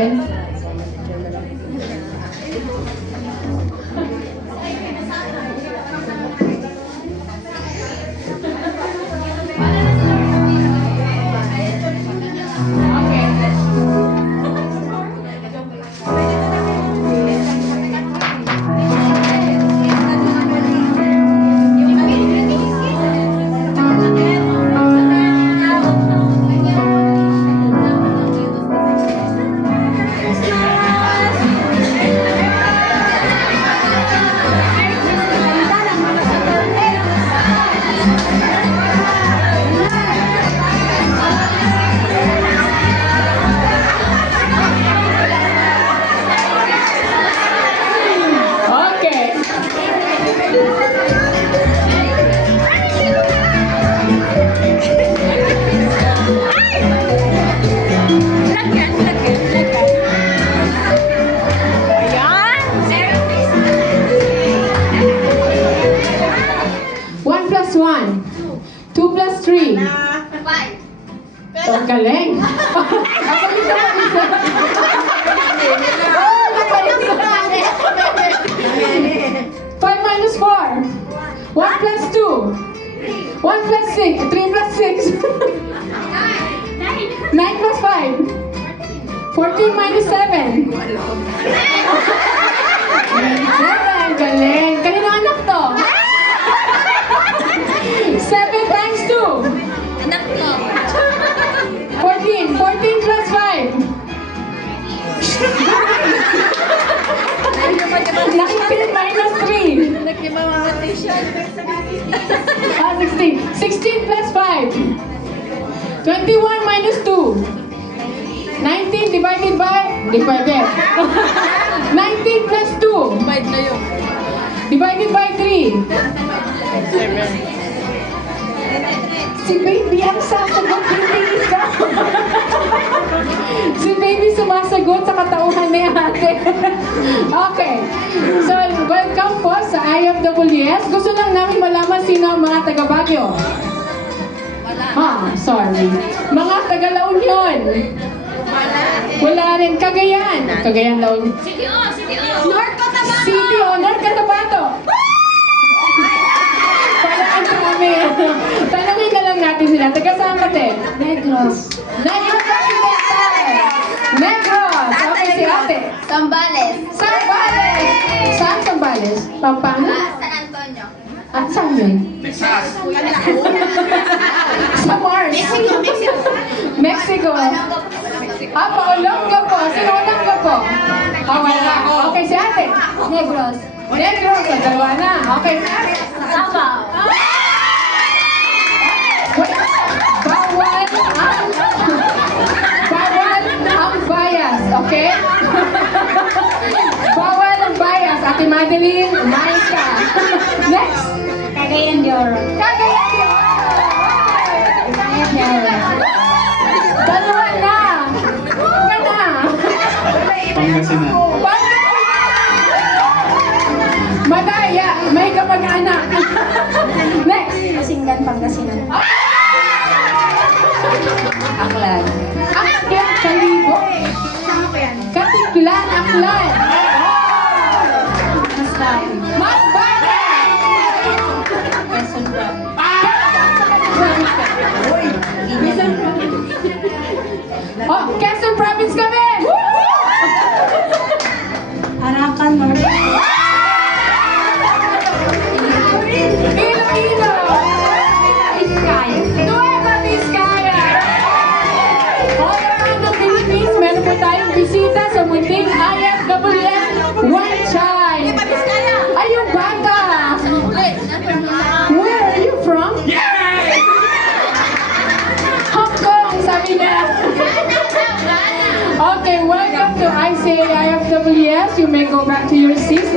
natin. Ang galing! Five minus 4. 1 plus 2. 1 plus 6. 3 plus 6. 9 plus 5. 14 minus 7. 7. Galing! Kanino anak to? 7 times 2. Anak ko. 14 plus 5. Nakikita minus 3. 16 plus 5. 21 minus 2. 19 divided by? Divided. 19 plus 2. Divided by 3. 7. Si baby ang sasagot, hindi ikaw. Si baby sumasagot sa katauhan ni ate. Okay. So, welcome po sa IFWS. Gusto lang namin malaman sino ang mga taga Baguio. Sorry. Mga taga La Union. Wala rin. Cagayan. Cagayan, La Union. City O. North Cotabato. City O. North Cotabato. Palaan sa kami. Tanungin na lang natin sila. Taga saan ka, te? Negros. Negros Occidental. Negros. Okay, si ate. Zambales. Sambales. Saan Sambales? Pampanga? San Antonio. At saan yun? Texas. Sa Mars. Mexico. Paolonga po. Sino Olonga po? Wala. Okay, si ate. Negros. Negros. Dalawa na. Okay. Davao. Bawal ang bias, okay? Bawal ang bias. Ate Madeline, nice ka. Next. Cagayan de Oro. Cagayan de Oro. Dalawa na. Ka na. Pangasinan. Madaya, may kamag-anak. Next. Masinggan, Pangasinan. Aklan. Aklan, Kalibo. Katiklan, Aklan. Masbate. Quezon Province. Oh, Quezon Province kami! Arakan, North. Iloilo! Nueva Vizcaya! All around the Philippines, meron po tayong bisita sa munting IFWS One Child. Ay, yung bata! Where are you from? Hong Kong, sabi niya. Okay, welcome to ICA IFWS. You may go back to your seats.